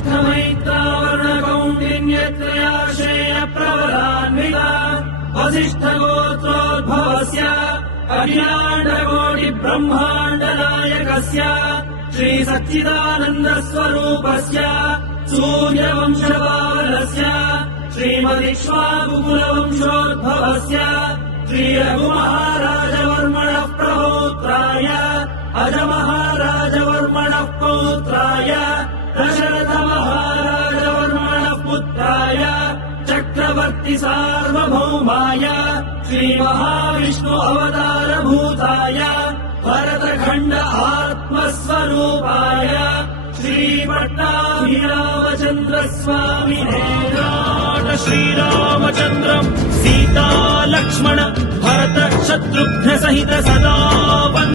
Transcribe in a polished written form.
वसिष्ठमैत्रावरुणकौण्डिन्यत्रयाश्रेय प्रबलान्विता वसिष्ठगोत्रोद्भवस्य अखिलाण्डकोटिब्रह्माण्डनायकस्य श्रीसच्चिदानन्दस्वरूपस्य सूर्यवंशपावनस्य श्रीमदिक्ष्वाकुकुलवंशोद्भवस्य श्रीरघुमहाराजवर्मणः प्रपौत्राय अजमहाराजवर्मणः पौत्राय दशरथमहाराजवर्मणः पुत्राय चक्रवर्ति सार्वभौमाय श्रीमहाविष्णु अवतारभूताय भरतखण्ड आत्मस्वरूपाय श्रीपट्टाभिरामचन्द्र स्वामिने श्रीरामचन्द्रम् सीता लक्ष्मण भरत शत्रुघ्न सहित सदा